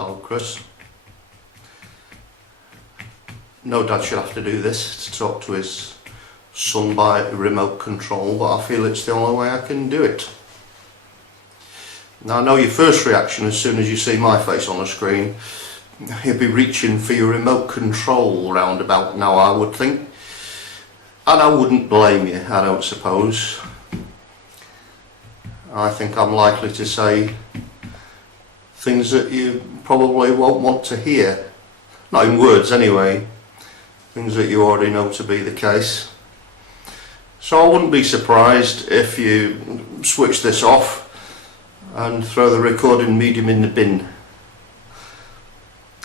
Hello, Chris. No dad should have to do this to talk to his son by remote control, but I feel it's the only way I can do it. Now, I know your first reaction as soon as you see my face on the screen, you'll be reaching for your remote control round about now, I would think. And I wouldn't blame you, I don't suppose. I think I'm likely to say things that you probably won't want to hear. Not in words anyway. Things that you already know to be the case. So I wouldn't be surprised if you switch this off and throw the recording medium in the bin.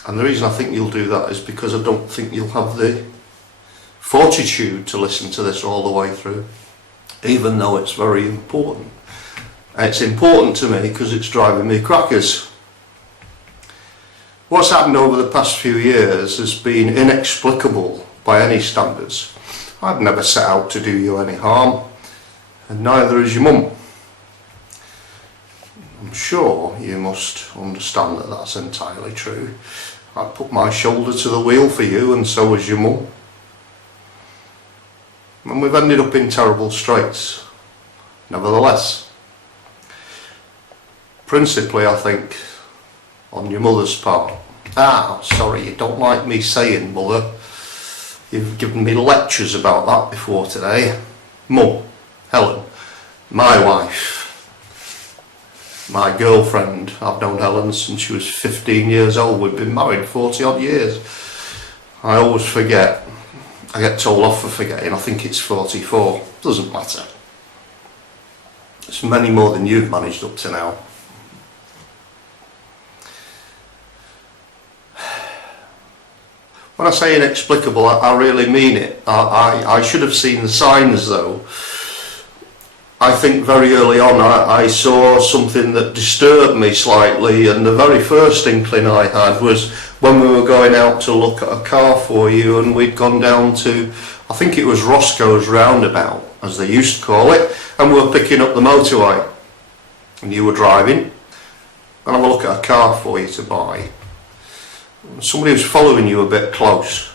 And the reason I think you'll do that is because I don't think you'll have the fortitude to listen to this all the way through, even though it's very important. And it's important to me because it's driving me crackers. What's happened over the past few years has been inexplicable by any standards. I've never set out to do you any harm, and neither has your mum. I'm sure you must understand that that's entirely true. I put my shoulder to the wheel for you, and so has your mum. And we've ended up in terrible straits, nevertheless. Principally, I think, on your mother's part. Sorry, you don't like me saying mother. You've given me lectures about that before today. Mum, Helen, my wife, my girlfriend. I've known Helen since she was 15 years old. We've been married 40 odd years. I always forget. I get told off for forgetting. I think it's 44. Doesn't matter. It's many more than you've managed up to now. When I say inexplicable, I really mean it. I should have seen the signs though. I think very early on I saw something that disturbed me slightly, and the very first inkling I had was when we were going out to look at a car for you, and we'd gone down to, I think it was Roscoe's roundabout, as they used to call it, and we were picking up the motorway. And you were driving, and have a look at a car for you to buy. Somebody was following you a bit close,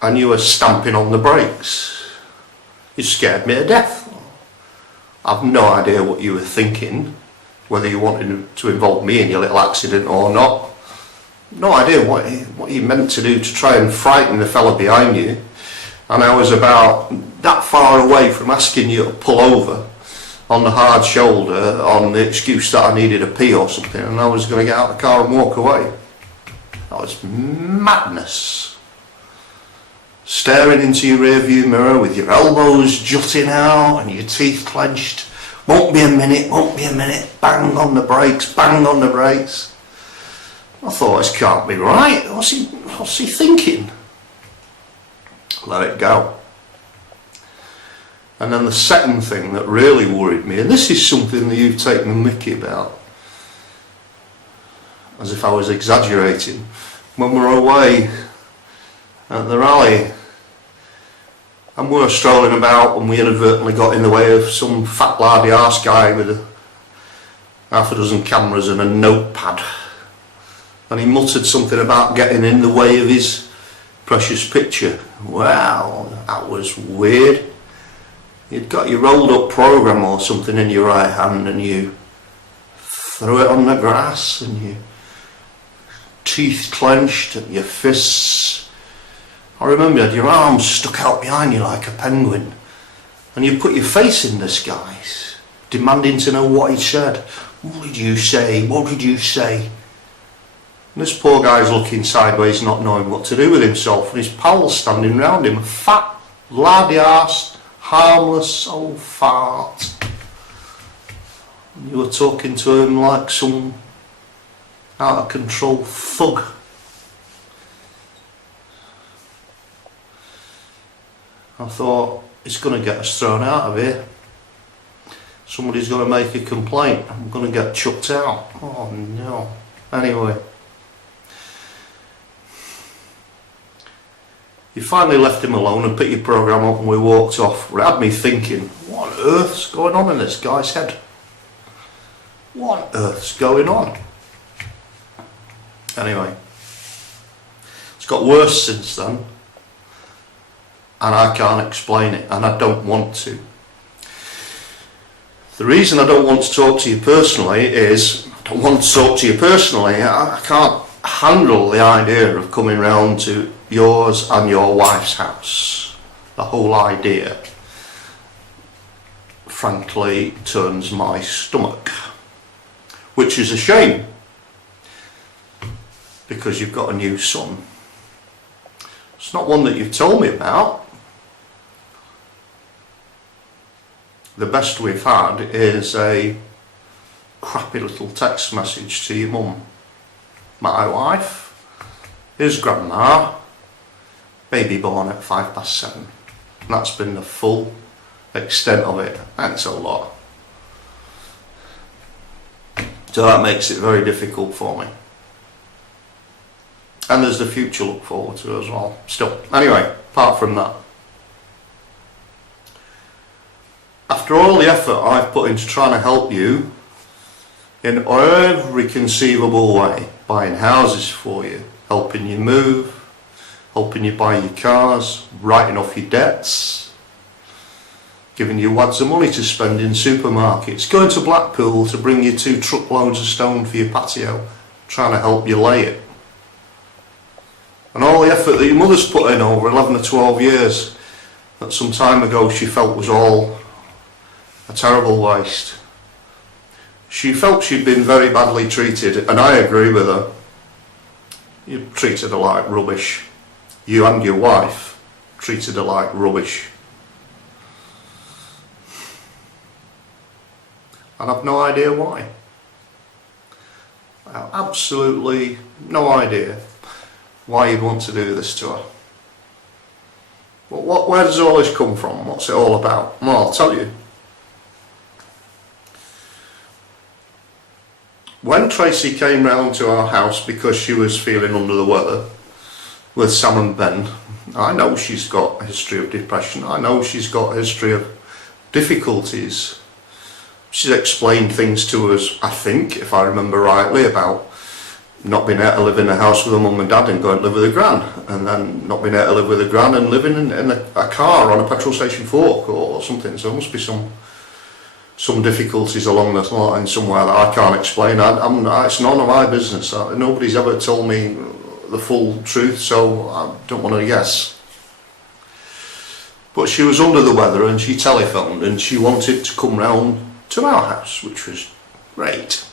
and you were stamping on the brakes. You scared me to death. I've no idea what you were thinking, whether you wanted to involve me in your little accident or not. No idea what you meant to do to try and frighten the fella behind you. And I was about that far away from asking you to pull over on the hard shoulder on the excuse that I needed a pee or something, and I was going to get out of the car and walk away. That was madness. Staring into your rear view mirror with your elbows jutting out and your teeth clenched. Won't be a minute, bang on the brakes, bang on the brakes. I thought, this can't be right. What's he thinking? Let it go. And then the second thing that really worried me, and this is something that you've taken the mickey about, as if I was exaggerating, when we were away at the rally and we were strolling about, and we inadvertently got in the way of some fat lardy arse guy with half a dozen cameras and a notepad, and he muttered something about getting in the way of his precious picture. Well, that was weird. You'd got your rolled up programme or something in your right hand, and you threw it on the grass, and your teeth clenched and your fists. I remember you had your arms stuck out behind you like a penguin, and you put your face in the skies, demanding to know what he said. What did you say? What did you say? And this poor guy's looking sideways, not knowing what to do with himself, and his pals standing round him, a fat, lardy arse, harmless old fart. And you were talking to him like some out of control thug. I thought, it's going to get us thrown out of here. Somebody's going to make a complaint. I'm going to get chucked out. Oh no. Anyway. You finally left him alone and picked your programme up, and we walked off. It had me thinking, what on earth's going on in this guy's head? What on earth's going on? Anyway, it's got worse since then, and I can't explain it, and I don't want to. The reason I don't want to talk to you personally is, I can't handle the idea of coming round to yours and your wife's house. The whole idea, frankly, turns my stomach, which is a shame, because you've got a new son. It's not one that you've told me about. The best we've had is a crappy little text message to your mum. My wife, his grandma, baby born at 7:05. And that's been the full extent of it, and it's a lot. So that makes it very difficult for me. And there's the future to look forward to as well. Still, anyway, apart from that, after all the effort I've put into trying to help you in every conceivable way, buying houses for you, helping you move, helping you buy your cars, writing off your debts, giving you wads of money to spend in supermarkets, going to Blackpool to bring you 2 truckloads of stone for your patio, trying to help you lay it. And all the effort that your mother's put in over 11 or 12 years, that some time ago she felt was all a terrible waste. She felt she'd been very badly treated, and I agree with her. You treated her like rubbish. You and your wife treated her like rubbish. And I've no idea why. I have absolutely no idea why you'd want to do this to her. But where does all this come from? What's it all about? Well, I'll tell you. When Tracy came round to our house because she was feeling under the weather with Sam and Ben, I know she's got a history of depression. I know she's got a history of difficulties. She's explained things to us, I think, if I remember rightly, about not being able to live in a house with her mum and dad and going to live with her gran, and then not being able to live with her gran and living in a car on a petrol station fork or something. So there must be some difficulties along that line somewhere that I can't explain. It's none of my business. Nobody's ever told me the full truth, so I don't want to guess. But she was under the weather and she telephoned and she wanted to come round to our house, which was great,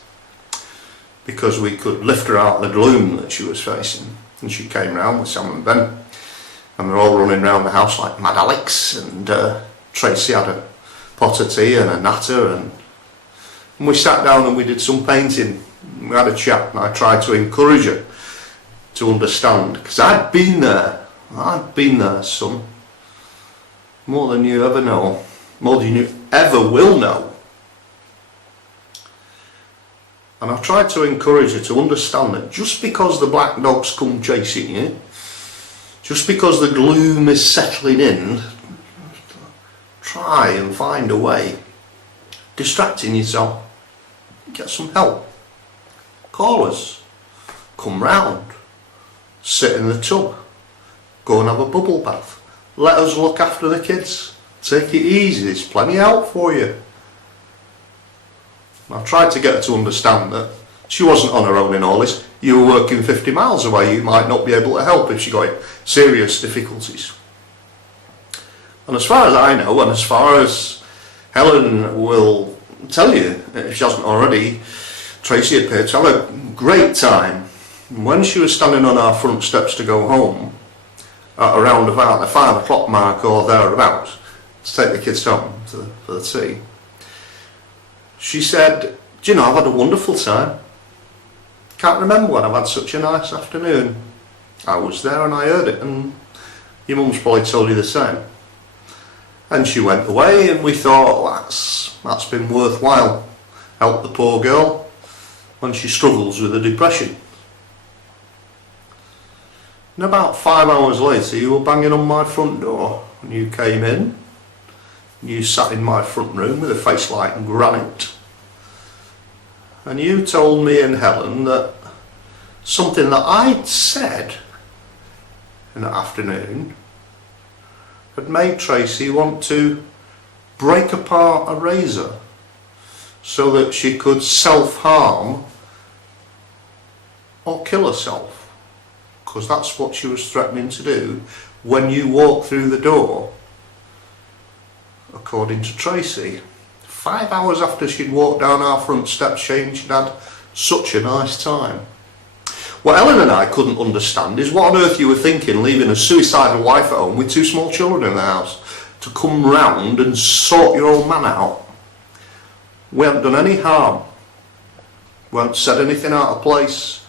because we could lift her out of the gloom that she was facing. And she came round with Sam and Ben, and they're all running around the house like mad Alex, and Tracy had a pot of tea and a natter, and we sat down and we did some painting. We had a chat and I tried to encourage her to understand, because I'd been there, son, more than you ever know, more than you ever will know. And I've tried to encourage her to understand that just because the black dogs come chasing you, just because the gloom is settling in, try and find a way, distracting yourself, get some help. Call us, come round, sit in the tub, go and have a bubble bath, let us look after the kids, take it easy, there's plenty out for you. I've tried to get her to understand that she wasn't on her own in all this. You were working 50 miles away, you might not be able to help if she got serious difficulties. And as far as I know, and as far as Helen will tell you, if she hasn't already, Tracy appeared to have a great time. When she was standing on our front steps to go home, at around about the 5 o'clock mark or thereabouts, to take the kids home for the tea, she said, "Do you know, I've had a wonderful time. Can't remember when I've had such a nice afternoon. I was there and I heard it, and your mum's probably told you the same." And she went away and we thought, that's been worthwhile. Help the poor girl when she struggles with a depression. And about 5 hours later you were banging on my front door when you came in. You sat in my front room with a face like granite, and you told me and Helen that something that I'd said in the afternoon had made Tracy want to break apart a razor so that she could self-harm or kill herself, because that's what she was threatening to do when you walk through the door, according to Tracy. 5 hours after she'd walked down our front steps saying she'd had such a nice time. What Ellen and I couldn't understand is what on earth you were thinking leaving a suicidal wife at home with 2 small children in the house to come round and sort your old man out. We haven't done any harm. We haven't said anything out of place.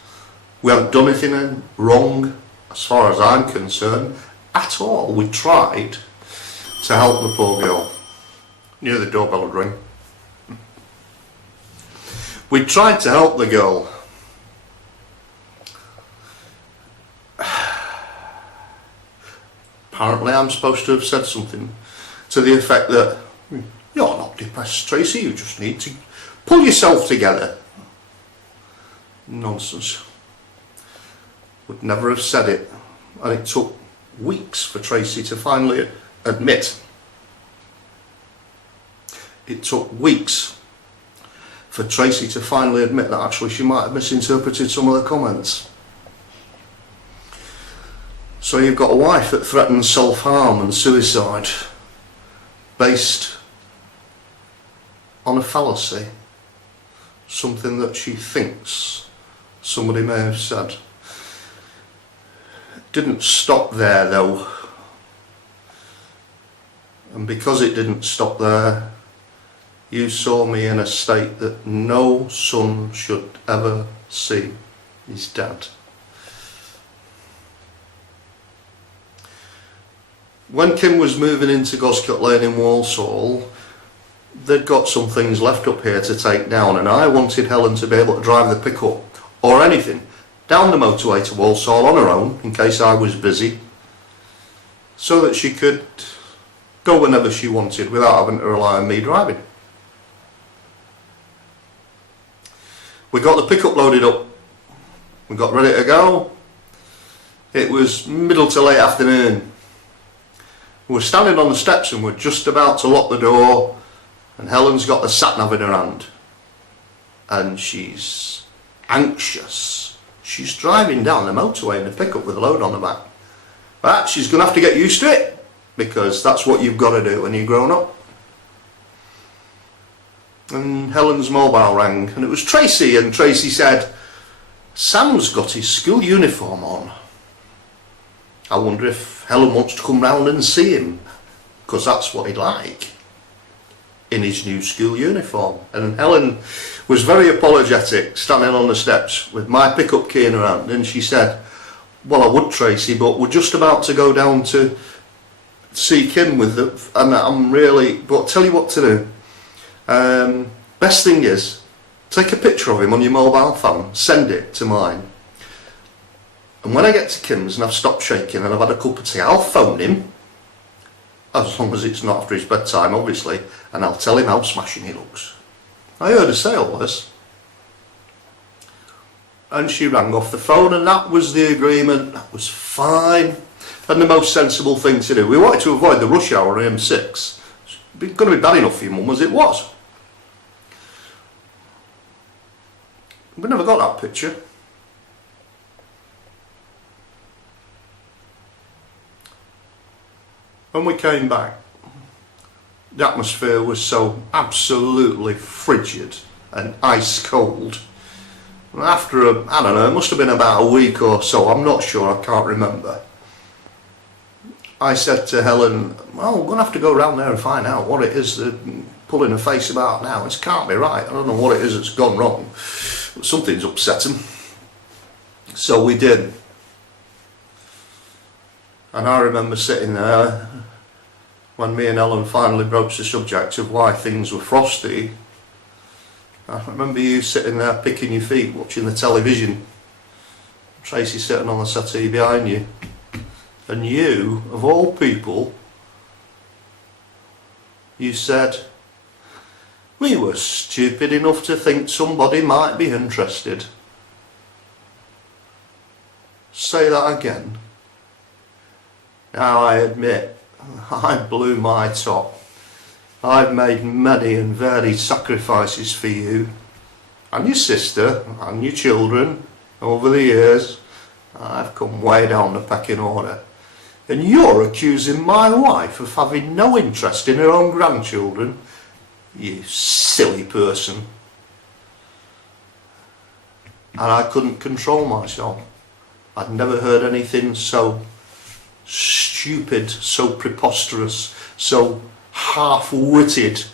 We haven't done anything wrong as far as I'm concerned at all. We tried to help the poor girl. Knew the doorbell would ring. We tried to help the girl. Apparently I'm supposed to have said something to the effect that you're not depressed, Tracy, you just need to pull yourself together. Nonsense. Would never have said it, and it took weeks for Tracy to finally admit. It took weeks for Tracy to finally admit that actually she might have misinterpreted some of the comments. So you've got a wife that threatens self-harm and suicide based on a fallacy, something that she thinks somebody may have said. It didn't stop there though, and because it didn't stop there, you saw me in a state that no son should ever see his dad. When Kim was moving into Goscote Lane in Walsall, they'd got some things left up here to take down, and I wanted Helen to be able to drive the pickup or anything down the motorway to Walsall on her own in case I was busy, so that she could go whenever she wanted without having to rely on me driving. We got the pickup loaded up, we got ready to go. It was middle to late afternoon. We were standing on the steps and we're just about to lock the door, and Helen's got the sat-nav in her hand and she's anxious. She's driving down the motorway in a pickup with a load on the back, but she's going to have to get used to it because that's what you've got to do when you're grown up. And Helen's mobile rang and it was Tracy, and Tracy said, "Sam's got his school uniform on. I wonder if Helen wants to come round and see him, because that's what he'd like, in his new school uniform." And Helen was very apologetic, standing on the steps with my pickup key in her hand, and she said, "Well, I would, Tracy, but we're just about to go down to see Kim with the, and I'm really, but I'll tell you what to do. Best thing is, take a picture of him on your mobile phone, send it to mine. And when I get to Kim's and I've stopped shaking and I've had a cup of tea, I'll phone him, as long as it's not after his bedtime, obviously, and I'll tell him how smashing he looks." I heard her say all this. And she rang off the phone, and that was the agreement. That was fine. And the most sensible thing to do. We wanted to avoid the rush hour on M6. It's going to be bad enough for your mum as it was. We never got that picture. When we came back, the atmosphere was so absolutely frigid and ice cold. After I don't know, it must have been about a week or so, I'm not sure, I can't remember. I said to Helen, "Well, we're going to have to go round there and find out what it is they're pulling her face about now. It can't be right. I don't know what it is that's gone wrong, but something's upset them." So we did. And I remember sitting there when me and Ellen finally broached the subject of why things were frosty. I remember you sitting there picking your feet watching the television, Tracy sitting on the settee behind you, and you, of all people, you said, "We were stupid enough to think somebody might be interested." say that again. Now I admit, I blew my top. I've made many and varied sacrifices for you and your sister and your children over the years. I've come way down the pecking order. And you're accusing my wife of having no interest in her own grandchildren? You silly person. And I couldn't control myself. I'd never heard anything so stupid, so preposterous, so half-witted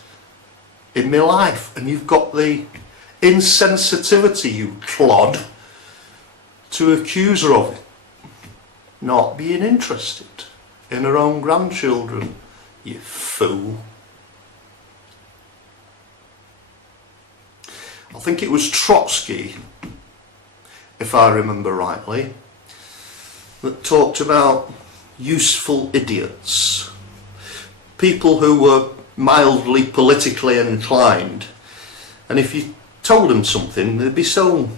in my life. And you've got the insensitivity, you clod, to accuse her of it. Not being interested in her own grandchildren, you fool. I think it was Trotsky, if I remember rightly, that talked about useful idiots. People who were mildly politically inclined, and if you told them something, they'd be so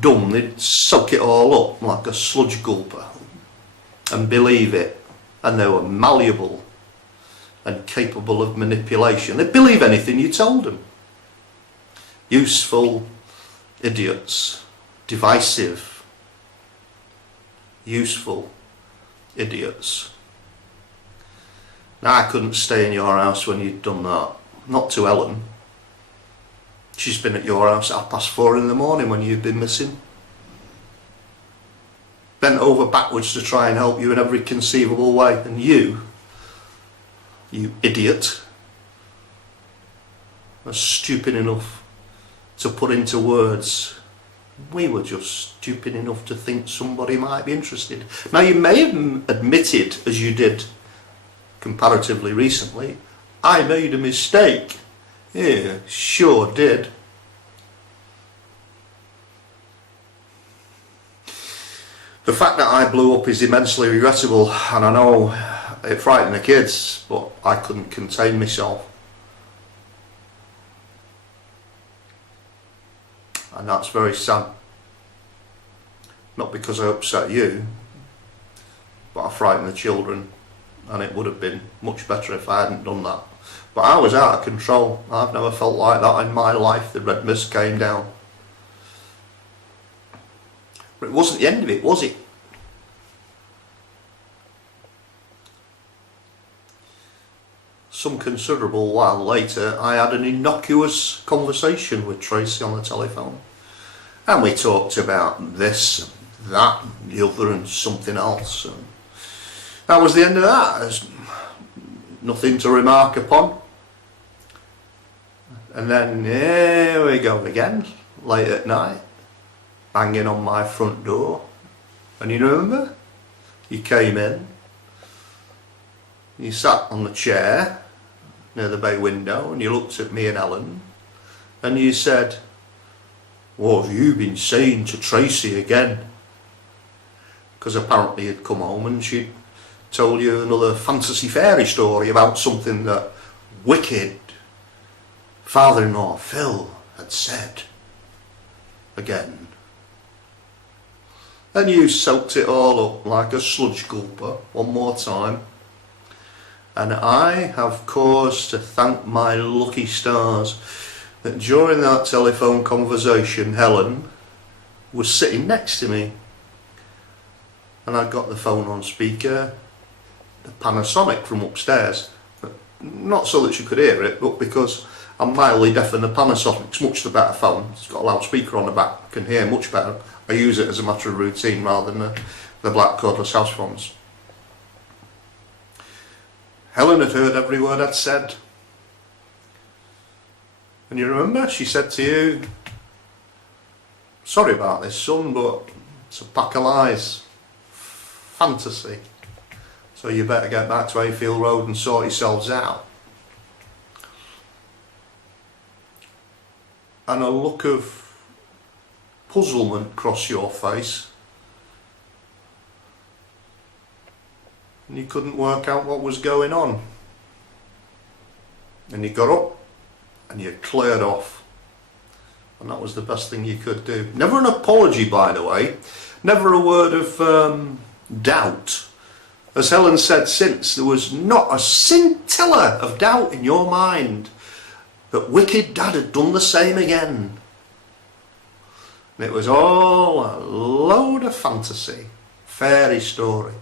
dumb they'd suck it all up like a sludge gulper and believe it, and they were malleable and capable of manipulation. They'd believe anything you told them. Useful idiots. Divisive. Useful idiots. Now I couldn't stay in your house when you'd done that. Not to Ellen. She's been at your house at 4:30 in the morning when you've been missing. Bent over backwards to try and help you in every conceivable way. And you idiot, are stupid enough to put into words. We were just stupid enough to think somebody might be interested. Now you may have admitted, as you did comparatively recently, I made a mistake. Yeah, sure did. The fact that I blew up is immensely regrettable, and I know it frightened the kids, but I couldn't contain myself. And that's very sad. Not because I upset you, but I frightened the children, and it would have been much better if I hadn't done that. But I was out of control. I've never felt like that in my life. The red mist came down. But it wasn't the end of it, was it? Some considerable while later, I had an innocuous conversation with Tracy on the telephone. And we talked about this, that, the other, and something else. And that was the end of that. There's nothing to remark upon. And then here we go again, late at night, banging on my front door. And you remember? You came in, you sat on the chair near the bay window, and you looked at me and Ellen, and you said, "What have you been saying to Tracy again?" Because apparently you'd come home and she'd told you another fantasy fairy story about something that wicked father-in-law Phil had said again. And you soaked it all up like a sludge gulper one more time. And I have cause to thank my lucky stars that during that telephone conversation Helen was sitting next to me, and I got the phone on speaker, the Panasonic from upstairs, not so that she could hear it, but because I'm mildly deaf and the Panasonic's much the better phone. It's got a loudspeaker on the back, I can hear much better. I use it as a matter of routine rather than the black cordless house phones. Helen had heard every word I'd said. And you remember, she said to you, "Sorry about this, son, but it's a pack of lies. Fantasy. So you better get back to Hayfield Road and sort yourselves out." And a look of puzzlement crossed your face. And you couldn't work out what was going on. And you got up and you cleared off. And that was the best thing you could do. Never an apology, by the way, Never a word of doubt. As Helen said since, there was not a scintilla of doubt in your mind that wicked Dad had done the same again. And it was all a load of fantasy, fairy story,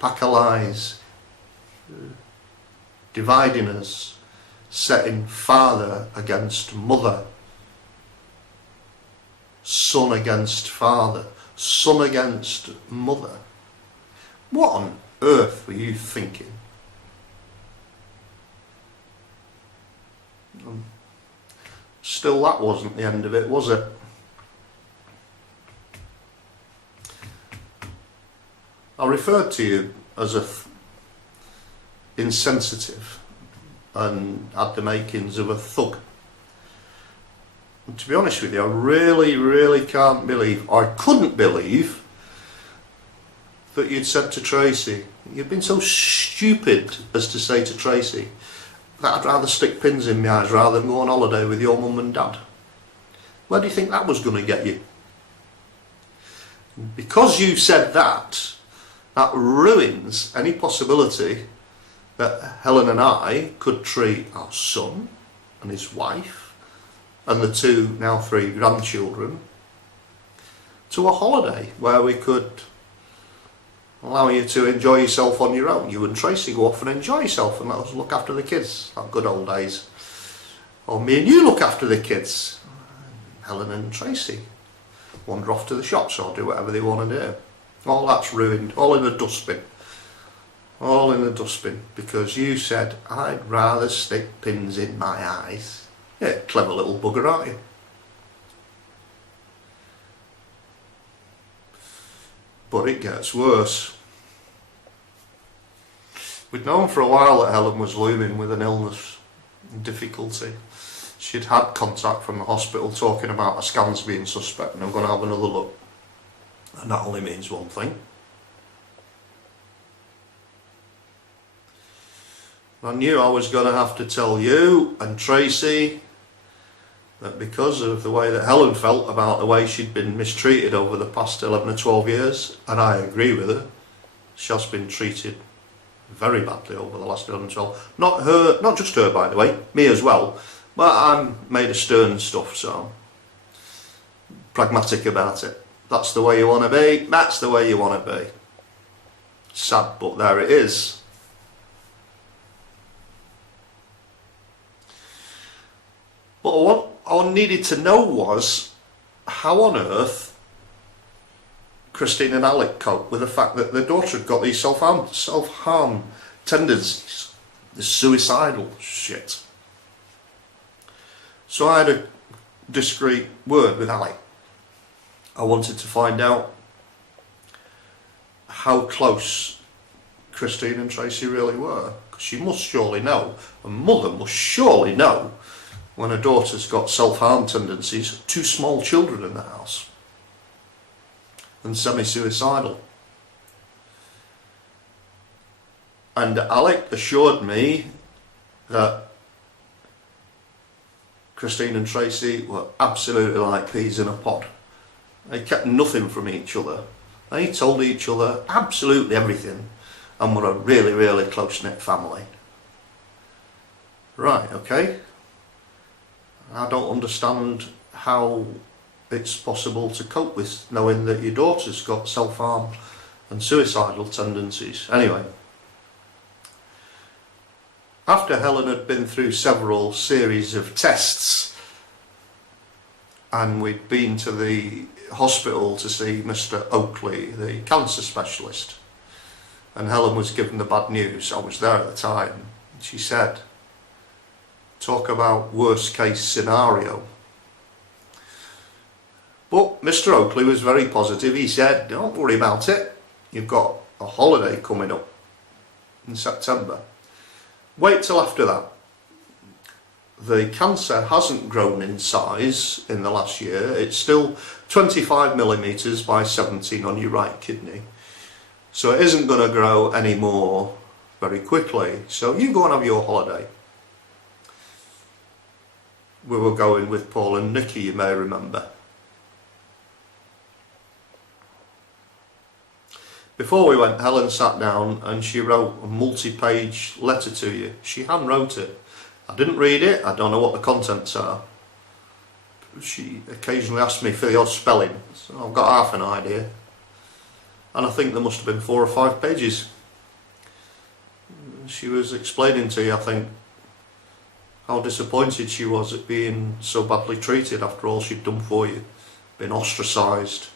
pack of lies, dividing us, setting father against mother, son against father, son against mother. What on earth were you thinking? Still, that wasn't the end of it, was it? I referred to you as insensitive and had the makings of a thug. And to be honest with you, I really can't believe, or I couldn't believe, that you'd said to Tracy, you'd been so stupid as to say to Tracy that I'd rather stick pins in my eyes rather than go on holiday with your mum and dad. Where do you think that was going to get you? Because you said that, that ruins any possibility that Helen and I could treat our son and his wife and the 2, now 3 grandchildren to a holiday where we could allow you to enjoy yourself on your own. You and Tracy go off and enjoy yourself and let us look after the kids, like good old days. Or me and you look after the kids. Helen and Tracy wander off to the shops or do whatever they want to do. All that's ruined, all in the dustbin. All in the dustbin, because you said, I'd rather stick pins in my eyes. Yeah, clever little bugger, aren't you? But it gets worse. We'd known for a while that Helen was looming with an illness and difficulty. She'd had contact from the hospital talking about her scans being suspect, and I'm going to have another look. And that only means one thing. I knew I was going to have to tell you and Tracy that because of the way that Helen felt about the way she'd been mistreated over the past 11 or 12 years, and I agree with her, she has been treated very badly over the last 11 or 12. Not her, not just her by the way, me as well, but I'm made of stern stuff, so pragmatic about it. That's the way you want to be, that's the way you want to be. Sad, but there it is. But what I needed to know was how on earth Christine and Alec cope with the fact that their daughter had got these self-harm tendencies, this suicidal shit. So I had a discreet word with Alec. I wanted to find out how close Christine and Tracy really were. Because she must surely know, a mother must surely know, when a daughter's got self-harm tendencies, 2 small children in the house, and semi-suicidal. And Alec assured me that Christine and Tracy were absolutely like peas in a pod. They kept nothing from each other. They told each other absolutely everything, and were a really close-knit family. Right, okay. I don't understand how it's possible to cope with knowing that your daughter's got self-harm and suicidal tendencies. Anyway, after Helen had been through several series of tests and we'd been to the hospital to see Mr. Oakley, the cancer specialist, and Helen was given the bad news, I was there at the time, she said, talk about worst case scenario. But Mr. Oakley was very positive. He said, don't worry about it, you've got a holiday coming up in September. Wait till after that. The cancer hasn't grown in size in the last year. It's still 25 millimetres by 17 on your right kidney. So it isn't going to grow anymore very quickly. So you go and have your holiday. We were going with Paul and Nikki, you may remember. Before we went, Helen sat down and she wrote a multi-page letter to you. She hand-wrote it. I didn't read it, I don't know what the contents are. She occasionally asked me for the odd spelling, so I've got half an idea. And I think there must have been 4 or 5 pages. She was explaining to you, I think, how disappointed she was at being so badly treated after all she'd done for you, been ostracised.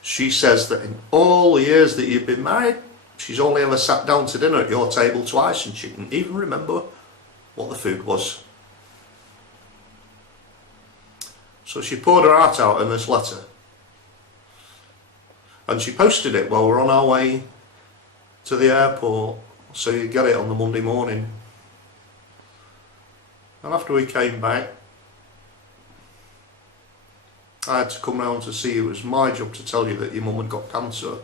She says that in all the years that you've been married, she's only ever sat down to dinner at your table twice and she can even remember what the food was. So she poured her heart out in this letter. And she posted it while we're on our way to the airport, so you get it on the Monday morning. And after we came back, I had to come round to see you. It was my job to tell you that your mum had got cancer.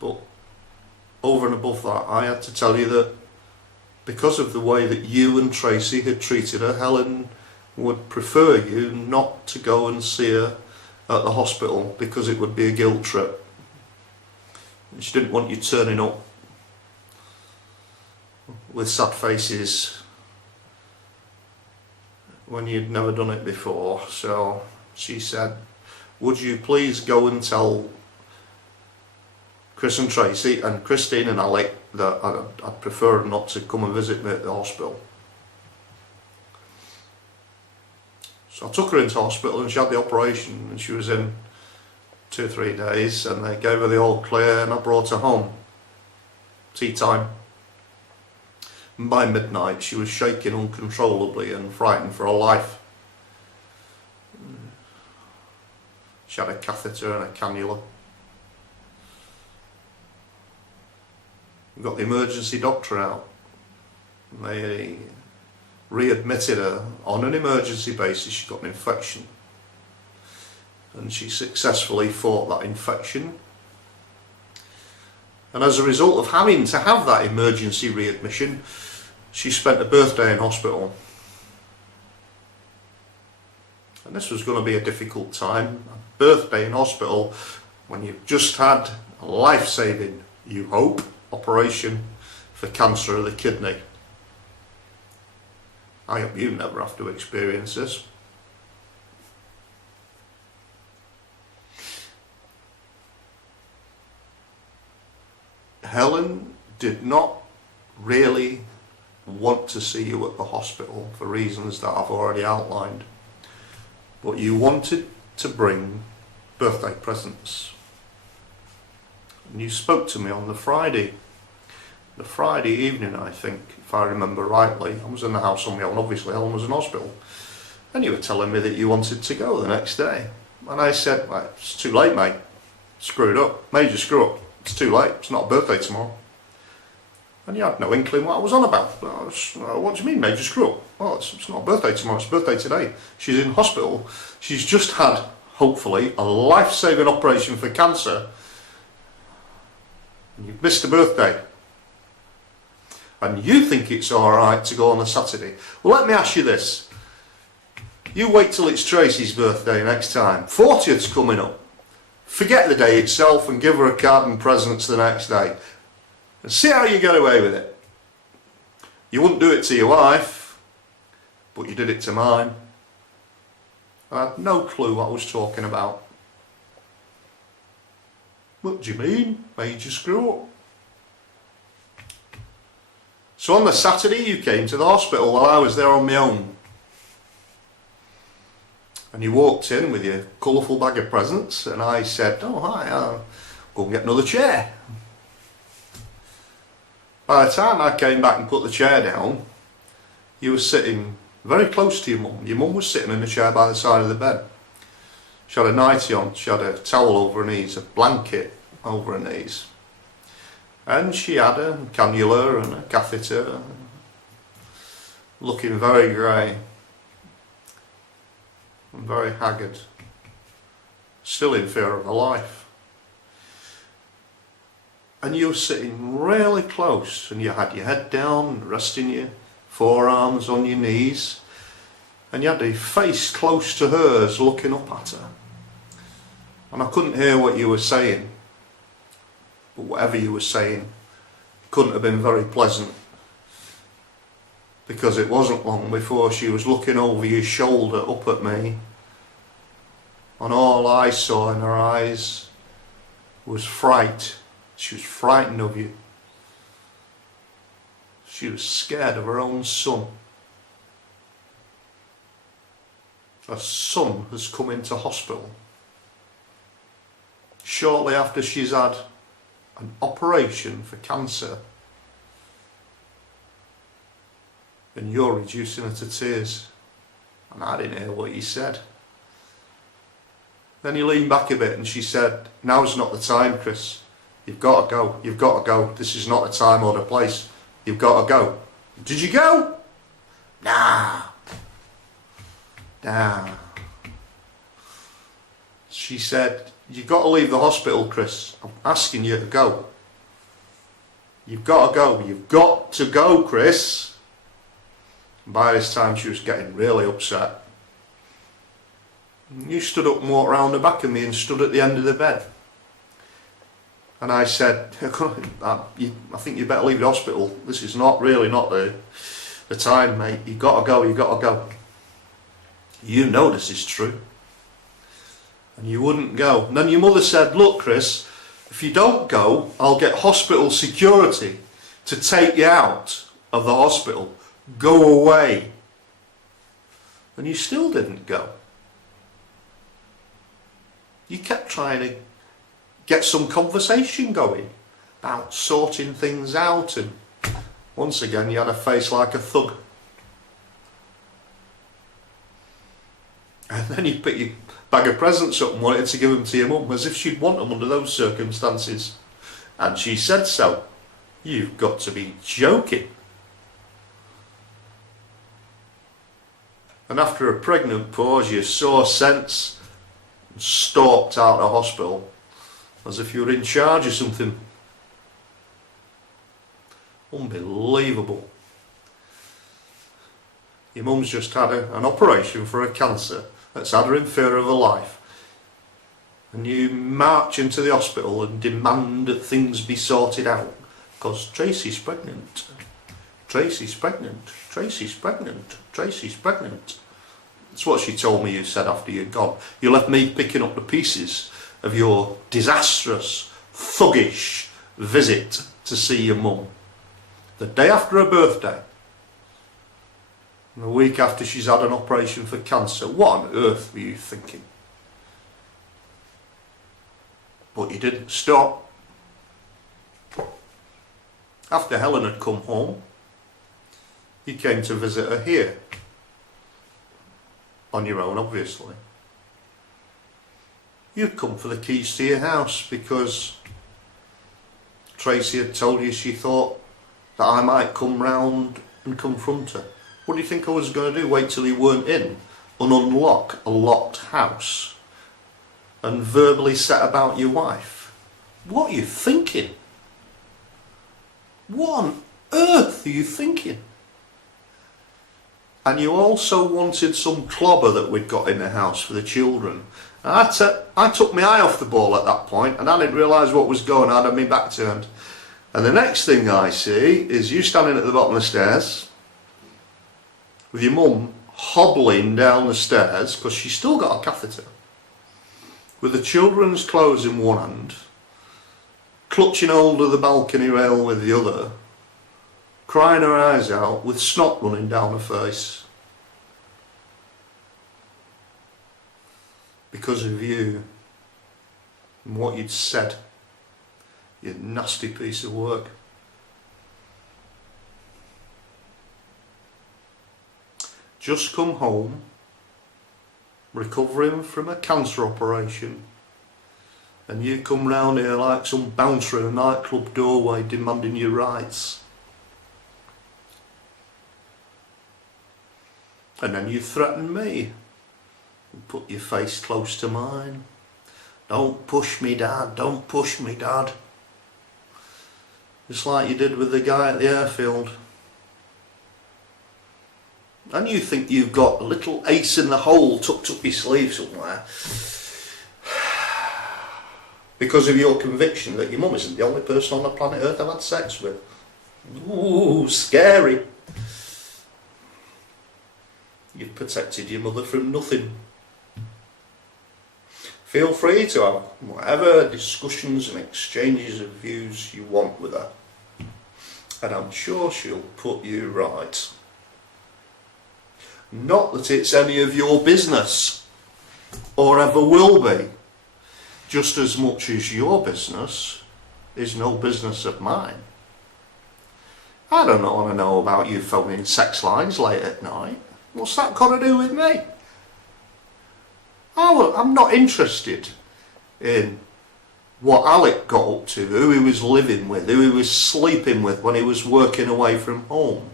But over and above that, I had to tell you that because of the way that you and Tracy had treated her, Helen would prefer you not to go and see her at the hospital because it would be a guilt trip. And she didn't want you turning up with sad faces when you'd never done it before. So she said, would you please go and tell Chris and Tracy and Christine and Alec that I'd prefer not to come and visit me at the hospital. So I took her into hospital and she had the operation and she was in 2 or 3 days and they gave her the all clear and I brought her home. Tea time. And by midnight she was shaking uncontrollably and frightened for her life. She had a catheter and a cannula. We got the emergency doctor out. They readmitted her on an emergency basis. She got an infection. And she successfully fought that infection. And as a result of having to have that emergency readmission, she spent a birthday in hospital. And this was going to be a difficult time. A birthday in hospital when you've just had a life-saving, you hope, operation for cancer of the kidney. I hope you never have to experience this. Helen did not really want to see you at the hospital for reasons that I've already outlined. But you wanted to bring birthday presents. And you spoke to me on the Friday evening, I think, if I remember rightly. I was in the house on my own, obviously Helen was in hospital. And you were telling me that you wanted to go the next day. And I said, well, it's too late, mate. Screwed up. Major screw up. It's too late. It's not a birthday tomorrow. And you had no inkling what I was on about. What do you mean, major screw up? Well, it's not a birthday tomorrow, it's a birthday today. She's in hospital. She's just had, hopefully, a life-saving operation for cancer. And you've missed a birthday. And you think it's alright to go on a Saturday. Well, let me ask you this. You wait till it's Tracy's birthday next time. 40th's coming up. Forget the day itself and give her a card and presents the next day. And see how you get away with it. You wouldn't do it to your wife, but you did it to mine. I had no clue what I was talking about. What do you mean? Major screw up. So on the Saturday you came to the hospital while I was there on my own. And you walked in with your colourful bag of presents and I said, oh hi, I'll go and get another chair. By the time I came back and put the chair down, you were sitting very close to your mum. Your mum was sitting in a chair by the side of the bed. She had a nightie on, she had a towel over her knees, a blanket over her knees. And she had a cannula and a catheter, looking very grey and very haggard, still in fear of her life. And you were sitting really close and you had your head down, resting your forearms on your knees, and you had your face close to hers looking up at her. And I couldn't hear what you were saying, but whatever you were saying couldn't have been very pleasant, because it wasn't long before she was looking over your shoulder up at me, and all I saw in her eyes was fright. She was frightened of you. She was scared of her own son. Her son has come into hospital shortly after she's had an operation for cancer, and you're reducing her to tears. And I didn't hear what you said. Then you leaned back a bit and she said, "Now's not the time, Chris. You've got to go. You've got to go. This is not the time or the place. You've got to go." Did you go? Nah. She said, "You've got to leave the hospital, Chris. I'm asking you to go. You've got to go. You've got to go, Chris." And by this time she was getting really upset. You stood up and walked round the back of me and stood at the end of the bed. And I said, "I think you better leave the hospital. This is not the time, mate. You've got to go, you've got to go. You know this is true." And you wouldn't go. And then your mother said, "Look, Chris, if you don't go, I'll get hospital security to take you out of the hospital. Go away." And you still didn't go. You kept trying to get some conversation going about sorting things out, and once again you had a face like a thug. And then you picked your bag of presents up and wanted to give them to your mum, as if she'd want them under those circumstances. And she said so. You've got to be joking. And after a pregnant pause, you saw sense and stalked out of hospital as if you were in charge of something. Unbelievable. Your mum's just had an operation for her cancer that's had her in fear of her life. And you march into the hospital and demand that things be sorted out because Tracy's pregnant. Tracy's pregnant. Tracy's pregnant. Tracy's pregnant. That's what she told me you said after you'd gone. You left me picking up the pieces of your disastrous, thuggish visit to see your mum. The day after her birthday. And a week after she's had an operation for cancer. What on earth were you thinking? But you didn't stop. After Helen had come home, you came to visit her here. On your own, obviously. You'd come for the keys to your house because Tracy had told you she thought that I might come round and confront her. What do you think I was going to do? Wait till you weren't in and unlock a locked house and verbally set about your wife? What are you thinking? What on earth are you thinking? And you also wanted some clobber that we'd got in the house for the children. I took my eye off the ball at that point, and I didn't realise what was going on. I had my back turned. And the next thing I see is you standing at the bottom of the stairs with your mum hobbling down the stairs because she's still got a catheter, with the children's clothes in one hand, clutching hold of the balcony rail with the other, crying her eyes out with snot running down her face. Because of you and what you'd said, you nasty piece of work. Just come home, recovering from a cancer operation, and you come round here like some bouncer in a nightclub doorway demanding your rights. And then you threaten me and put your face close to mine. "Don't push me, Dad, don't push me, Dad." Just like you did with the guy at the airfield. And you think you've got a little ace in the hole tucked up your sleeve somewhere. because of your conviction that your mum isn't the only person on the planet Earth I've had sex with. Ooh, scary. You've protected your mother from nothing. Feel free to have whatever discussions and exchanges of views you want with her, and I'm sure she'll put you right. Not that it's any of your business, or ever will be, just as much as your business is no business of mine. I don't want to know about you phoning sex lines late at night. What's that got to do with me? I'm not interested in what Alec got up to, who he was living with, who he was sleeping with when he was working away from home.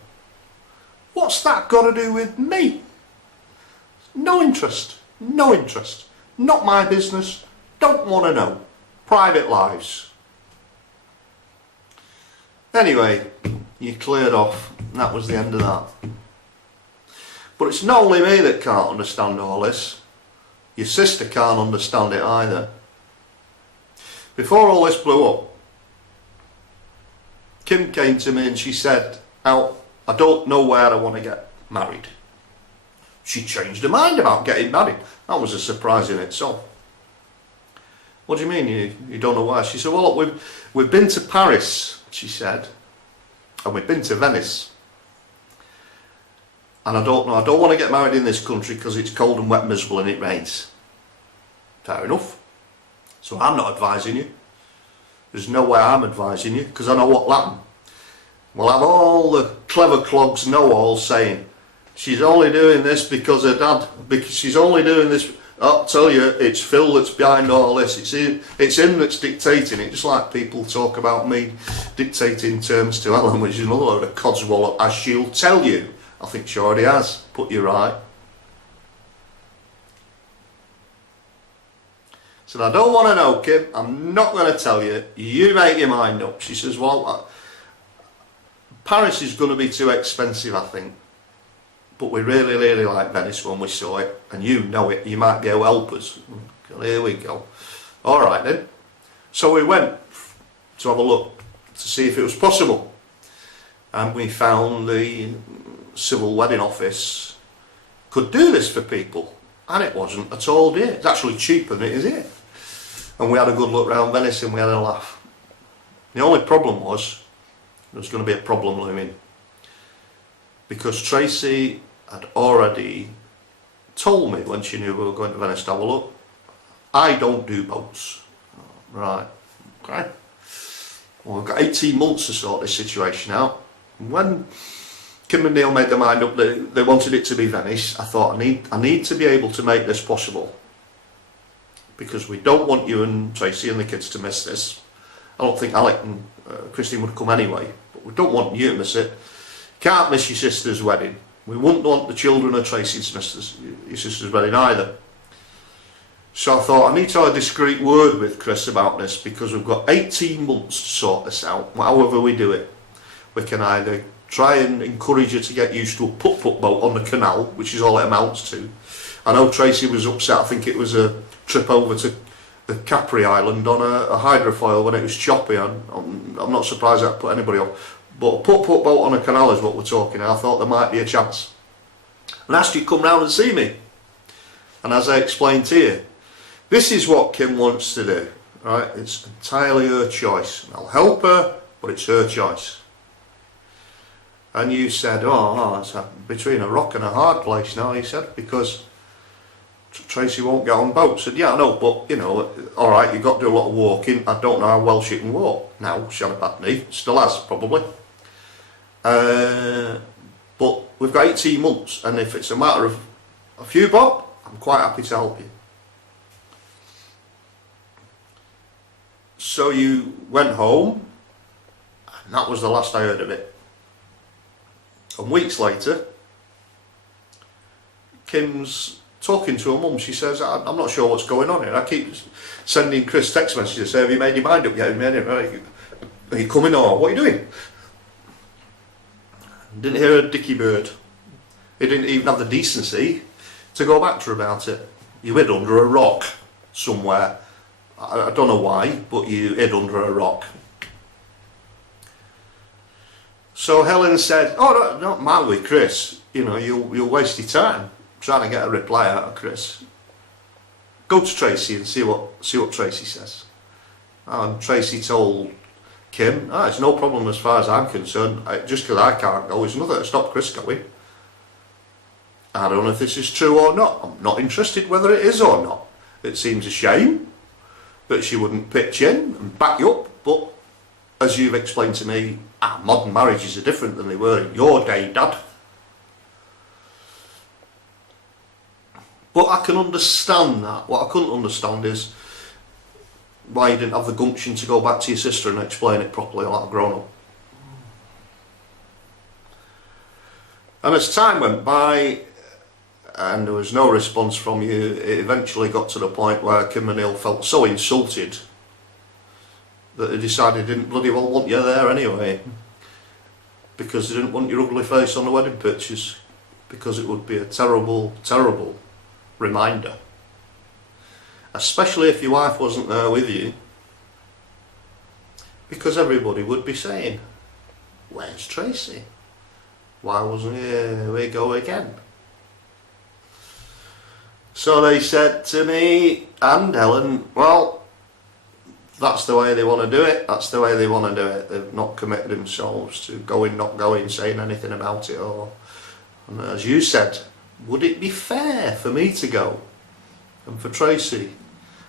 What's that got to do with me? No interest. No interest. Not my business. Don't want to know. Private lives. Anyway, you cleared off, and that was the end of that. But it's not only me that can't understand all this. Your sister can't understand it either. Before all this blew up, Kim came to me and she said, Al, I don't know where I want to get married. She changed her mind about getting married. That was a surprise in itself. What do you mean you don't know why? She said, well, look, we've been to Paris, she said, and we've been to Venice. And I don't know, I don't want to get married in this country because it's cold and wet and miserable and it rains. Fair enough. So I'm not advising you. There's no way I'm advising you because I know what'll happen. We'll have all the clever clogs know-all saying, she's only doing this because her dad, because she's only doing this, I'll tell you, it's Phil that's behind all this, it's him that's dictating it, just like people talk about me dictating terms to Ellen, which is another load of codswallop, as she'll tell you. I think she already has, put you right. Said, I don't want to know, Kim, I'm not going to tell you, you make your mind up. She says, well, Paris is going to be too expensive, I think. But we really, really like Venice when we saw it, and you know it, you might be able to help us. Here we go. Alright then. So we went to have a look, to see if it was possible. And we found the civil wedding office could do this for people. And it wasn't at all dear. It's actually cheaper than it is here. And we had a good look around Venice and we had a laugh. The only problem was, there was going to be a problem looming. Because Tracy had already told me when she knew we were going to Venice to have a look, I don't do boats. Right, okay. Well, we've got 18 months to sort this situation out. When Kim and Neil made their mind up that they wanted it to be Venice, I thought I need to be able to make this possible. Because we don't want you and Tracy and the kids to miss this. I don't think Alec and Christine would come anyway, but we don't want you to miss it. Can't miss your sister's wedding. We wouldn't want the children of Tracy to miss your sister's wedding either. So I thought I need to have a discreet word with Chris about this because we've got 18 months to sort this out. However we do it, we can either try and encourage her to get used to a putt-putt boat on the canal, which is all it amounts to. I know Tracy was upset, I think it was a trip over to the Capri Island on a hydrofoil when it was choppy. I'm not surprised that put anybody off. But a putt-putt boat on a canal is what we're talking. I thought there might be a chance. And asked you to come round and see me. And as I explained to you, this is what Kim wants to do. Right? It's entirely her choice. I'll help her, but it's her choice. And you said, oh, it's between a rock and a hard place now, he said, because Tracy won't get on boats. I said, yeah, I know, but, you know, alright, you've got to do a lot of walking. I don't know how well she can walk. Now, she had a bad knee. Still has, probably. But we've got 18 months, and if it's a matter of a few bob, I'm quite happy to help you. So you went home, and that was the last I heard of it. And weeks later, Kim's talking to her mum. She says, I'm not sure what's going on here. I keep sending Chris text messages saying, have you made your mind up yet? Are you coming or what are you doing? Didn't hear a dicky bird. He didn't even have the decency to go back to her about it. You hid under a rock somewhere I don't know why, but you hid under a rock. So Helen said, oh, don't mind with Chris, you know, you'll waste your time trying to get a reply out of Chris. Go to Tracy and see what Tracy says. And Tracy told Kim, it's no problem as far as I'm concerned, just because I can't go, it's nothing to stop Chris going. I don't know if this is true or not, I'm not interested whether it is or not. It seems a shame that she wouldn't pitch in and back you up, but as you've explained to me, modern marriages are different than they were in your day, Dad. But I can understand that. What I couldn't understand is why you didn't have the gumption to go back to your sister and explain it properly like a grown-up. And as time went by and there was no response from you, it eventually got to the point where Kim and Neil felt so insulted that they decided they didn't bloody well want you there anyway, because they didn't want your ugly face on the wedding pictures, because it would be a terrible, terrible reminder, especially if your wife wasn't there with you, because everybody would be saying, where's Tracy? Why wasn't he? Here we go again. So they said to me and Helen, well, that's the way they want to do it, that's the way they want to do it. They've not committed themselves to going, not going, saying anything about it. And as you said, would it be fair for me to go and for Tracy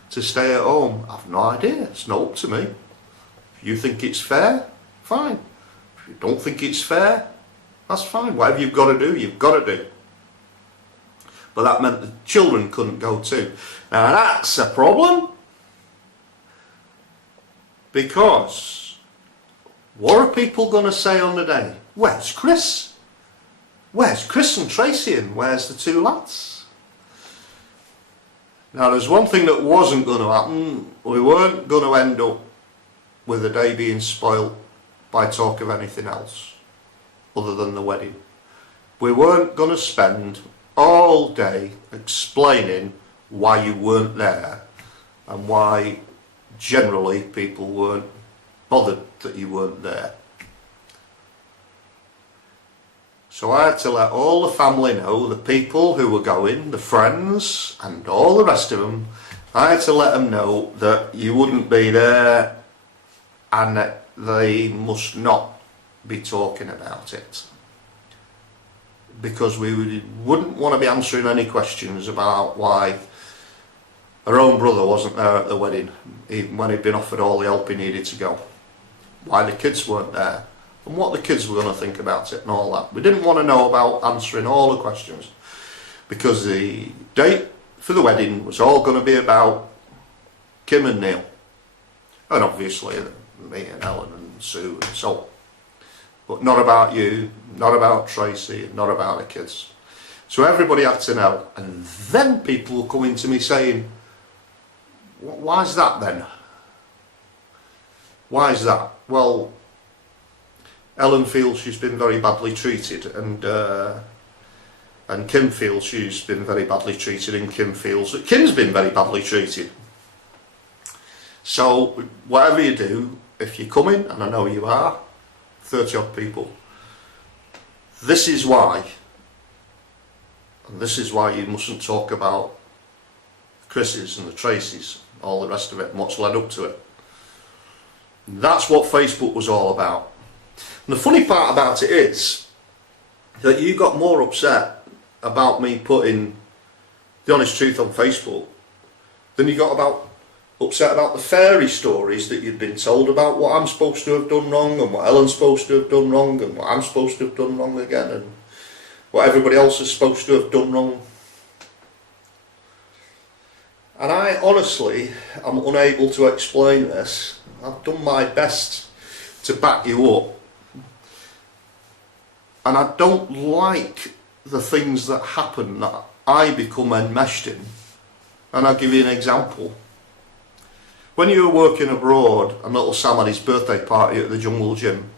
to stay at home? I've no idea, it's not up to me. If you think it's fair, fine. If you don't think it's fair, that's fine. Whatever you've got to do, you've got to do. But that meant the children couldn't go too. Now that's a problem, because what are people going to say on the day? Where's Chris? Where's Chris and Tracy, and where's the two lads? Now there's one thing that wasn't going to happen. We weren't going to end up with the day being spoilt by talk of anything else other than the wedding. We weren't going to spend all day explaining why you weren't there and why generally people weren't bothered that you weren't there. So I had to let all the family know, the people who were going, the friends and all the rest of them, I had to let them know that you wouldn't be there and that they must not be talking about it, because we wouldn't want to be answering any questions about why her own brother wasn't there at the wedding, even when he'd been offered all the help he needed to go, why the kids weren't there, and what the kids were going to think about it and all that. We didn't want to know about answering all the questions, because the date for the wedding was all going to be about Kim and Neil, and obviously me and Helen and Sue and so on, but not about you, not about Tracy, not about the kids. So everybody had to know. And then people were coming to me saying, why's that then? Why's that? Well, Ellen feels she's been very badly treated, and Kim feels she's been very badly treated, and Kim feels that Kim's been very badly treated. So whatever you do, if you're coming, and I know you are, 30 odd people, this is why, and this is why you mustn't talk about Chris's and the Tracy's, all the rest of it, and what's led up to it. That's what Facebook was all about. And the funny part about it is that you got more upset about me putting the honest truth on Facebook than you got upset about the fairy stories that you'd been told about what I'm supposed to have done wrong, and what Ellen's supposed to have done wrong, and what I'm supposed to have done wrong again, and what everybody else is supposed to have done wrong. And I honestly am unable to explain this. I've done my best to back you up, and I don't like the things that happen that I become enmeshed in. And I'll give you an example. When you were working abroad and little Sam had his birthday party at the Jungle Gym,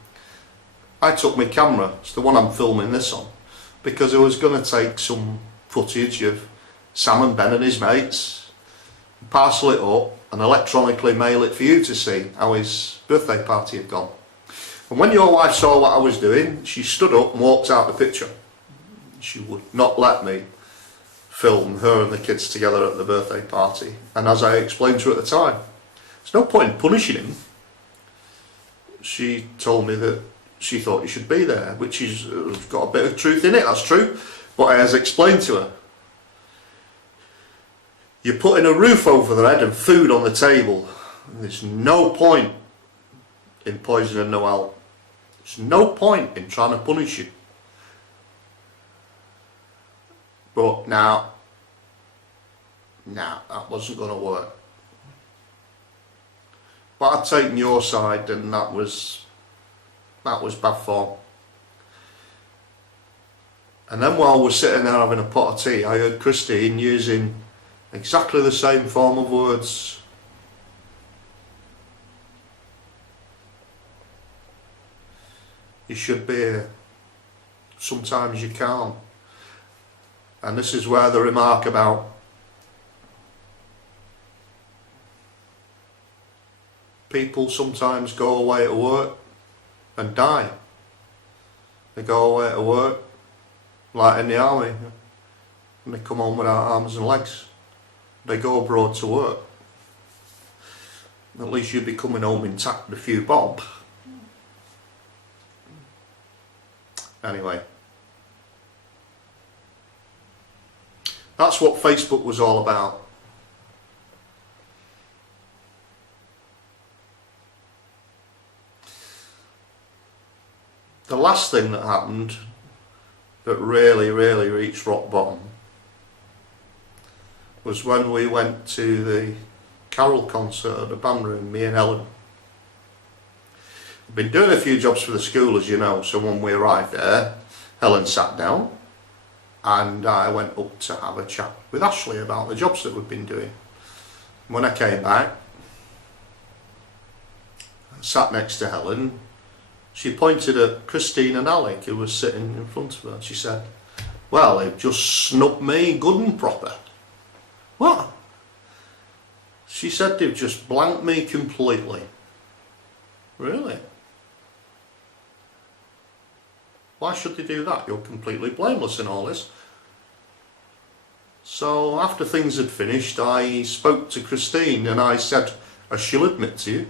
I took my camera, it's the one I'm filming this on, because I was going to take some footage of Sam and Ben and his mates, parcel it up, and electronically mail it for you to see how his birthday party had gone. And when your wife saw what I was doing, she stood up and walked out the picture. She would not let me film her and the kids together at the birthday party. And as I explained to her at the time, there's no point in punishing him. She told me that she thought he should be there, which is got a bit of truth in it, that's true. But as I explained to her, you're putting a roof over their head and food on the table. There's no point in poisoning Noel. There's no point in trying to punish you. But now, that wasn't going to work. But I'd taken your side, and that was bad form. And then while we're sitting there having a pot of tea, I heard Christine using exactly the same form of words. You should be here. Sometimes you can't. And this is where the remark about people sometimes go away to work and die. They go away to work, like in the army, and they come home without arms and legs. They go abroad to work. At least you'd be coming home intact with a few bob. Anyway, that's what Facebook was all about. The last thing that happened that really reached rock bottom was when we went to the carol concert at the band room, me and Helen. I've been doing a few jobs for the school, as you know, so when we arrived there, Helen sat down and I went up to have a chat with Ashley about the jobs that we've been doing. When I came back, I sat next to Helen. She pointed at Christine and Alec, who was sitting in front of her, and she said, "Well, they've just snubbed me good and proper." What? She said, "They've just blanked me completely." Really? Why should they do that? You're completely blameless in all this. So after things had finished, I spoke to Christine and I said, as she'll admit to you,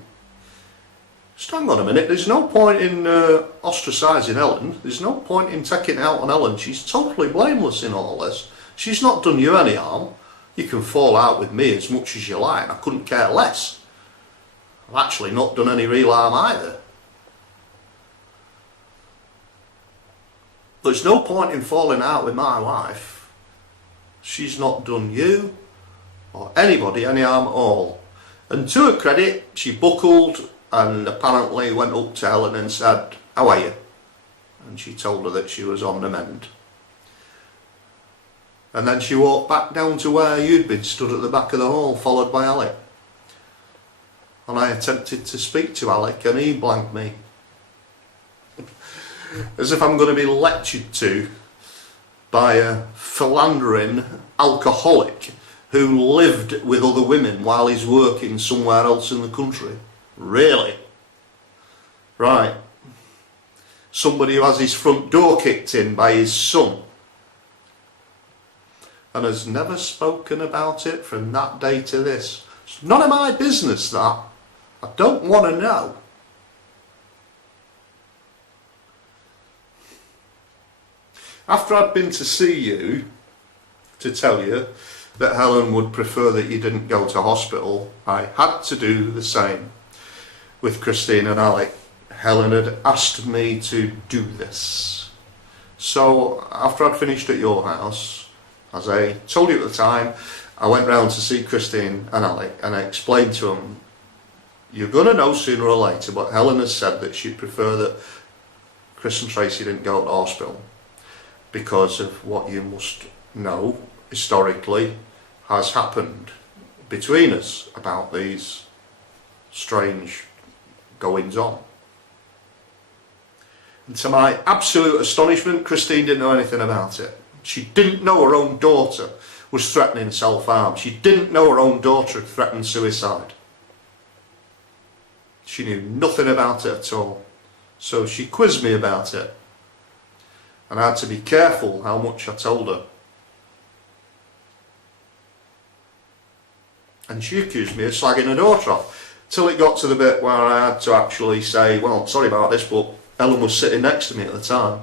just hang on a minute, there's no point in ostracising Ellen. There's no point in taking it out on Ellen. She's totally blameless in all this. She's not done you any harm. You can fall out with me as much as you like. I couldn't care less. I've actually not done any real harm either. There's no point in falling out with my wife. She's not done you or anybody any harm at all. And to her credit, she buckled and apparently went up to Helen and said, "How are you?" And she told her that she was on the mend. And then she walked back down to where you'd been stood at the back of the hall, followed by Alec. And I attempted to speak to Alec and he blanked me. As if I'm going to be lectured to by a philandering alcoholic who lived with other women while he's working somewhere else in the country. Really? Right. Somebody who has his front door kicked in by his son and has never spoken about it from that day to this. It's none of my business, that. I don't want to know. After I'd been to see you to tell you that Helen would prefer that you didn't go to hospital, I had to do the same with Christine and Alec. Helen had asked me to do this. So after I'd finished at your house, as I told you at the time, I went round to see Christine and Alec and I explained to them, you're going to know sooner or later, but Helen has said that she'd prefer that Chris and Tracy didn't go to hospital because of what you must know historically has happened between us about these strange goings on. And to my absolute astonishment, Christine didn't know anything about it. She didn't know her own daughter was threatening self-harm. She didn't know her own daughter had threatened suicide. She knew nothing about it at all. So she quizzed me about it. And I had to be careful how much I told her. And she accused me of slagging her daughter off. Till it got to the bit where I had to actually say, well, sorry about this, but Ellen was sitting next to me at the time.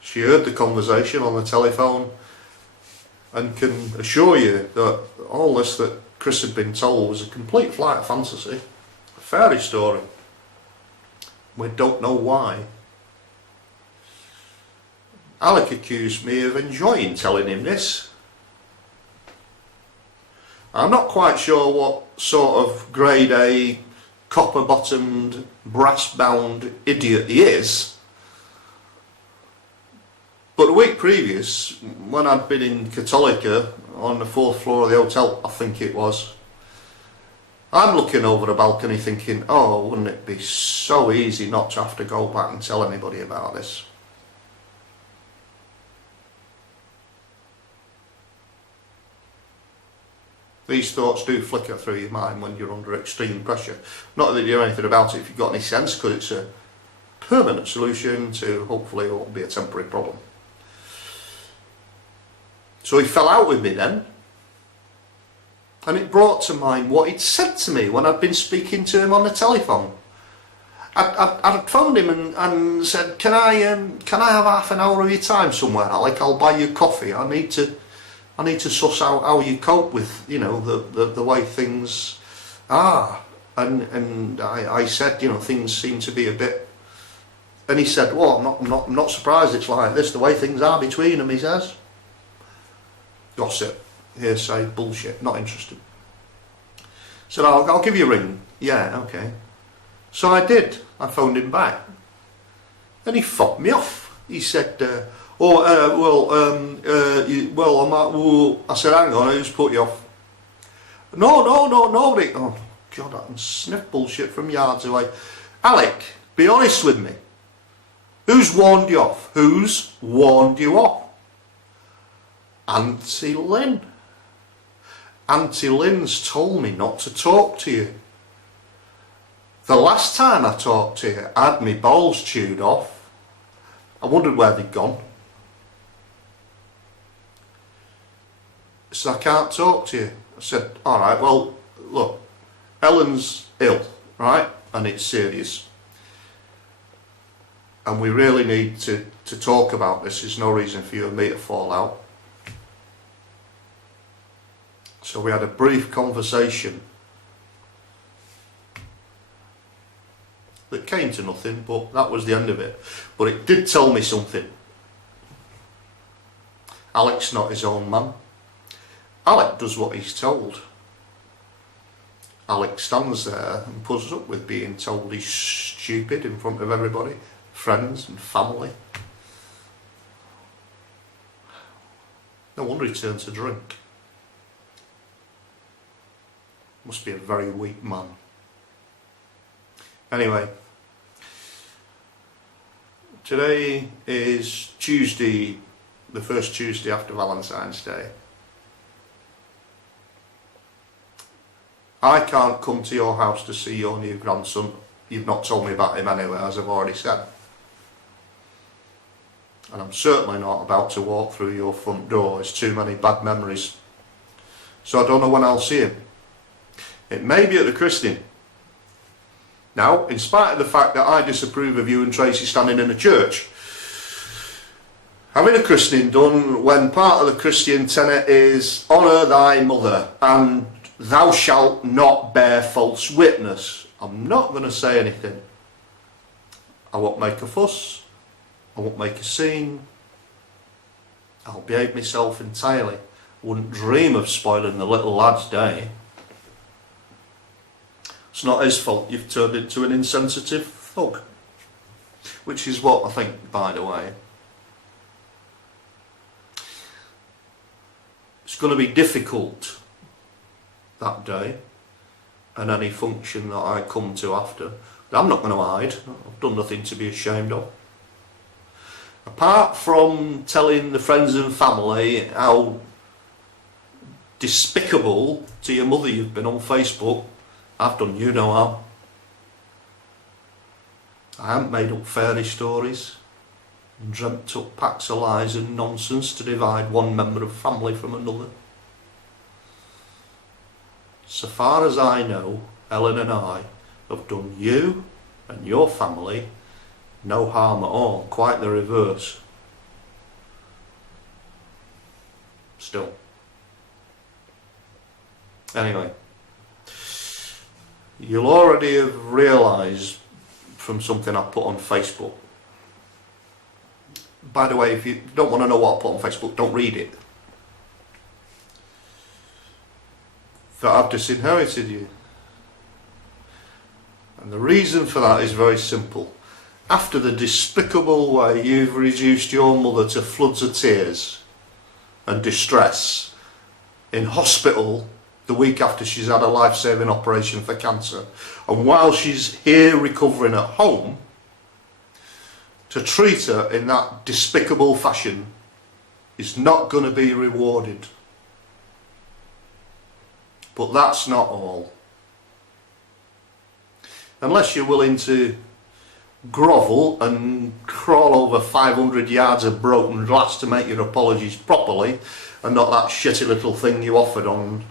She heard the conversation on the telephone and can assure you that all this that Chris had been told was a complete flight of fantasy. A fairy story. We don't know why. Alec accused me of enjoying telling him this. I'm not quite sure what sort of grade A, copper-bottomed, brass-bound idiot he is. But a week previous, when I'd been in Cattolica on the 4th floor of the hotel, I think it was, I'm looking over the balcony thinking, oh, wouldn't it be so easy not to have to go back and tell anybody about this? These thoughts do flicker through your mind when you're under extreme pressure. Not that you do anything about it if you've got any sense, because it's a permanent solution to hopefully what will be a temporary problem. So he fell out with me then, and it brought to mind what he'd said to me when I'd been speaking to him on the telephone. I'd phoned him and said, can I have half an hour of your time somewhere, Alec? I'll buy you coffee. I need to suss out how you cope with, you know, the way things are. And I said, you know, things seem to be a bit. And he said, well, I'm not surprised it's like this, the way things are between them, he says. Gossip, hearsay, bullshit, not interested. Said, I'll give you a ring. Yeah, okay. So I did. I phoned him back. And he fobbed me off. He said, I said, hang on, I just put you off. No, nobody. Oh, God, I can sniff bullshit from yards away. Alec, be honest with me. Who's warned you off? Who's warned you off? Auntie Lynn. Auntie Lynn's told me not to talk to you. The last time I talked to you, I had my balls chewed off. I wondered where they'd gone. So I can't talk to you. I said, alright, well, look, Ellen's ill, right? And it's serious. And we really need to talk about this. There's no reason for you and me to fall out. So we had a brief conversation that came to nothing, but that was the end of it. But it did tell me something. Alec's not his own man. Alec does what he's told. Alec stands there and puts up with being told he's stupid in front of everybody, friends and family. No wonder he turned to drink. Must be a very weak man. Anyway, today is Tuesday, the first Tuesday after Valentine's Day. I can't come to your house to see your new grandson. You've not told me about him anyway, as I've already said. And I'm certainly not about to walk through your front door. There's too many bad memories. So I don't know when I'll see him. It may be at the christening. Now, in spite of the fact that I disapprove of you and Tracy standing in a church, having a christening done when part of the Christian tenet is honour thy mother and thou shalt not bear false witness. I'm not going to say anything. I won't make a fuss. I won't make a scene. I'll behave myself entirely. I wouldn't dream of spoiling the little lad's day. It's not his fault you've turned into an insensitive thug. Which is what I think, by the way. It's going to be difficult that day and any function that I come to after. But I'm not going to hide. I've done nothing to be ashamed of. Apart from telling the friends and family how despicable to your mother you've been on Facebook. I've done you no harm. I haven't made up fairy stories and dreamt up packs of lies and nonsense to divide one member of family from another. So far as I know, Ellen and I have done you and your family no harm at all, quite the reverse. Still. Anyway, you'll already have realised from something I put on Facebook. By the way, if you don't want to know what I put on Facebook, don't read it. That I've disinherited you. And the reason for that is very simple. After the despicable way you've reduced your mother to floods of tears and distress in hospital the week after she's had a life-saving operation for cancer, and while she's here recovering at home, to treat her in that despicable fashion is not going to be rewarded. But that's not all. Unless you're willing to grovel and crawl over 500 yards of broken glass to make your apologies properly, and not that shitty little thing you offered on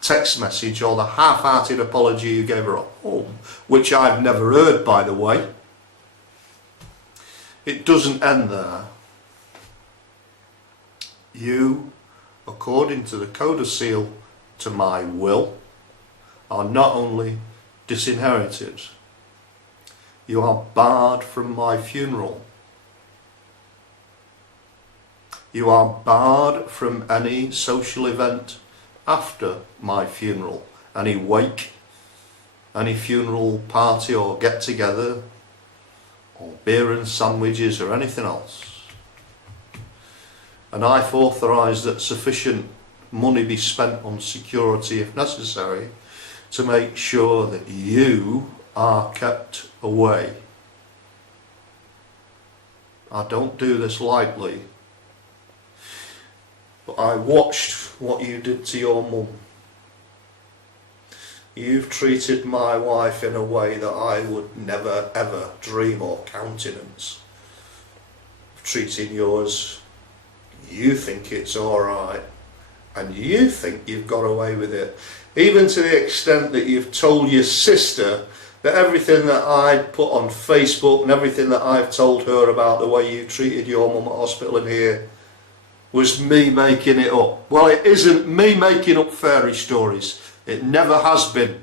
text message, or the half-hearted apology you gave her at home, which I've never heard, by the way. It doesn't end there. You, according to the codicil to my will, are not only disinherited, you are barred from my funeral. You are barred from any social event after my funeral, any wake, any funeral party or get together, or beer and sandwiches or anything else. And I've authorised that sufficient money be spent on security if necessary to make sure that you are kept away. I don't do this lightly, but I watched what you did to your mum. You've treated my wife in a way that I would never ever dream or countenance of treating yours. You think it's alright, and you think you've got away with it, even to the extent that you've told your sister that everything that I'd put on Facebook and everything that I've told her about the way you treated your mum at hospital and here was me making it up. Well, it isn't me making up fairy stories. It never has been.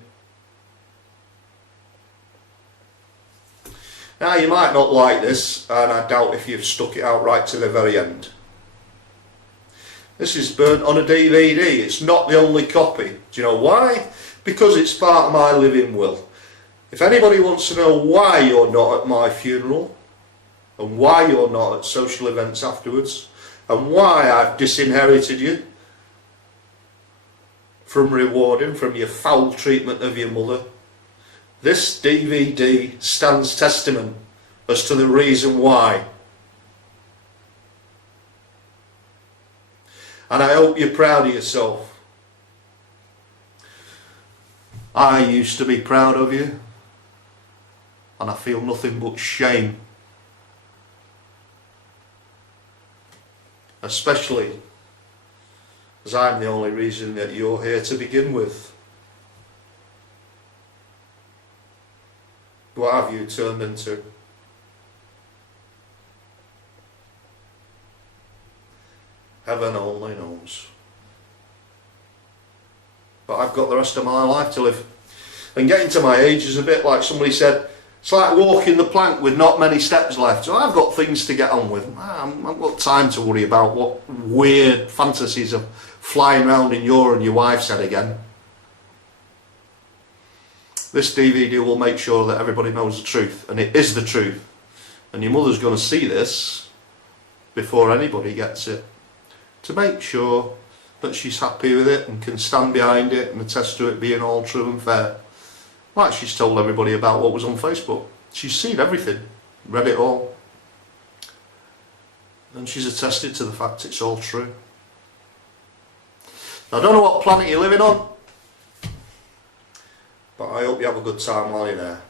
Now, you might not like this, and I doubt if you've stuck it out right to the very end. This is burnt on a DVD. It's not the only copy. Do you know why? Because it's part of my living will. If anybody wants to know why you're not at my funeral, and why you're not at social events afterwards, and why I've disinherited you from rewarding from your foul treatment of your mother, this DVD stands testament as to the reason why. And I hope you're proud of yourself. I used to be proud of you, and I feel nothing but shame. Especially as I'm the only reason that you're here to begin with. What have you turned into? Heaven only knows. But I've got the rest of my life to live. And getting to my age is a bit like somebody said, it's like walking the plank with not many steps left. So I've got things to get on with. I've got time to worry about what weird fantasies are flying around in your and your wife's head again. This DVD will make sure that everybody knows the truth, and it is the truth. And your mother's going to see this before anybody gets it, to make sure that she's happy with it and can stand behind it and attest to it being all true and fair. Like she's told everybody about what was on Facebook. She's seen everything, read it all, and she's attested to the fact it's all true. I don't know what planet you're living on, but I hope you have a good time while you're there.